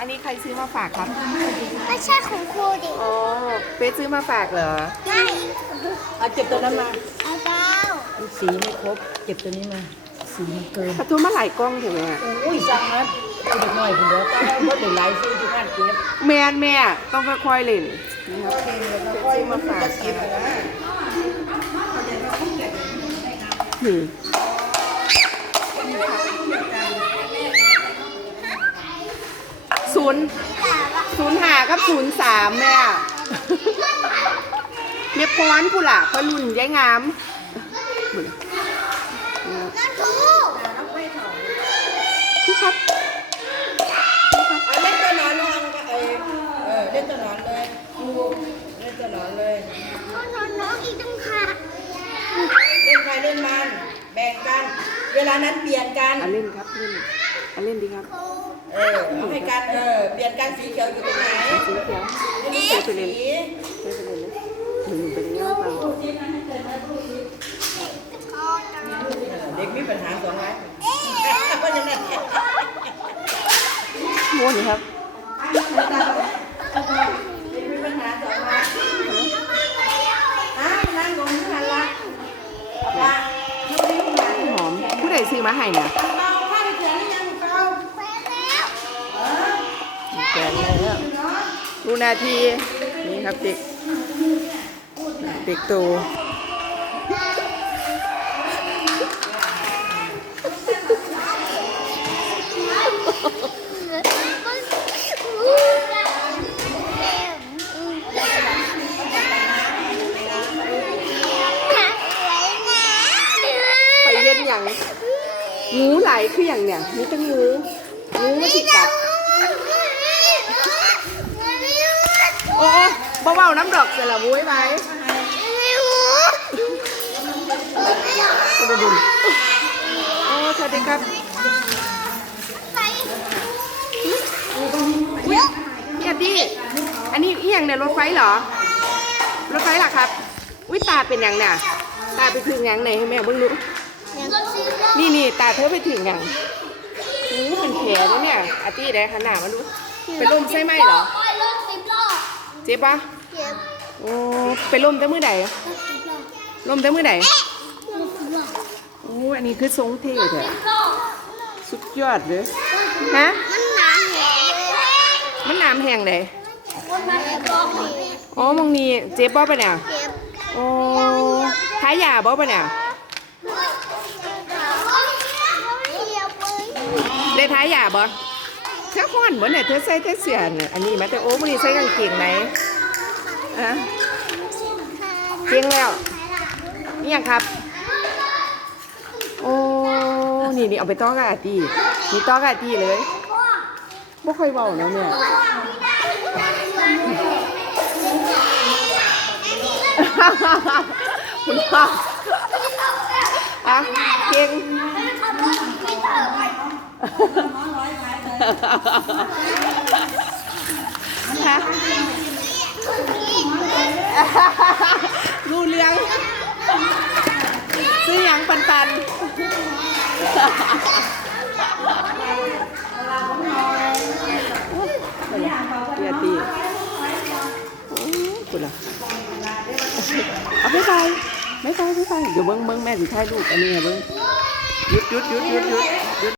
เป๊กซื้ออันนี้ใครซื้อมาฝากครับ ไม่ใช่ของครูดิอ๋อเป๊กซื้อมาฝากเหรอไม่เอาเก็บตัวนั้นมาเอาเปล่าสีไม่ครบ เก็บตัวนี้มา สีมันเกินกระทุ่มมาหลายกล้องเถอะแม่อุ้ยสั่งนะเอาเด็กหน่อยคุณเด้อต้องเอารถเดี๋ยวไล่ซื้อที่บ้านเก็บแมนแม่ต้องค่อยๆเล่นนี่ครับค่อยมาฝากเก็บนะหืม ศูนย์แต่ว่าศูนย์หากับศูนย์สามแม่เมียพรผู้ล่ะพอรุ่นย้ายงามบุญนั่นครูคือครับเอาเล่นตัวหนอนลงเออเออเล่นตัวหนอนเลยเล่นตัวหนอนเลยก็นอนน้องอีกต้องค่ะเล่นใครเล่นมัน แบ่งกัน เวลานั้นเปลี่ยนกันอะเล่นครับเล่นอะเล่นดีครับ เออให้กันเออเปลี่ยนกันสีเขียวอยู่ตรงไหนสีเขียวเล่นเล่นสีไปเล่นเล่นไปเล่นเงไปเล่นยังเปล่าเด็กมีปัญหาสองไว้เพราะฉะนั้นม้วนครับเด็กมีปัญหาสองไว้อ้าวนั่งลงที่หันละละหอมผู้ใดซื้อมาให้เนี่ย ดูนาทีนี่ครับเด็กเด็กโตไปเล่นอย่างงูไหลคืออย่างเนี่ยมีตั้งงูงูมาจิกกัด โอ้โอ้เบาน้ำดอกเสร็จแล้วุ้ยไหมโอ้สวัสดีครับอุ้ยเนี่ยพี่อันนี้เอียงเนี่ยรถไฟเหรอ รถไฟหรอครับ อุ้ยตาเป็นยังเนี่ยตาไปถึงยังไหนให้แม่เบิ่งดูนี่นี่ตาเธอไปถึงยังอู้เป็นแผลแล้วเนี่ยอาตี้ได้ขนาดมาดูเป็นลมใช่ไหมเหรอ เจ็บปะโอ้เป็นลมแต่มือใดลมแต่มือใดโอ้อันนี้คือทรงเท่เถอะสุดยอดเลยฮะมันหนาแหงเลยมันน้ำแห้งเลยคนมาให้บอกดิอ๋อมองนี่เจ็บบ่ปะเนี่ยเก็บโอ้ท้ายยาบ่ปะเนี่ยได้ท้ายยาบ่ เธอฮ้อนเหมือนเนี่ยเธอใส่เสื้อเนี่ยอันนี้มาแต่โอ้มันนี่ใส่กางเกงไหนอะเกงแล้วนี่ยังครับ โอ้นี่นี่เอาไปต้อกบอาตีนี่ต้อกบอาตีเลยบ่ค่อยเบานะเนี่ยคุณพ่ออะเก่ง ฮะรู้เรื่องซื้อยังปันปันเบียตีโอ้คุณล่ะเอาไปไปไม่ไปไม่ไปเดี๋ยวเบิ้งเบิ้งแม่สิถ่ายรูปอันนี้เบิ้งหยุดหยุดหยุดหยุดหยุด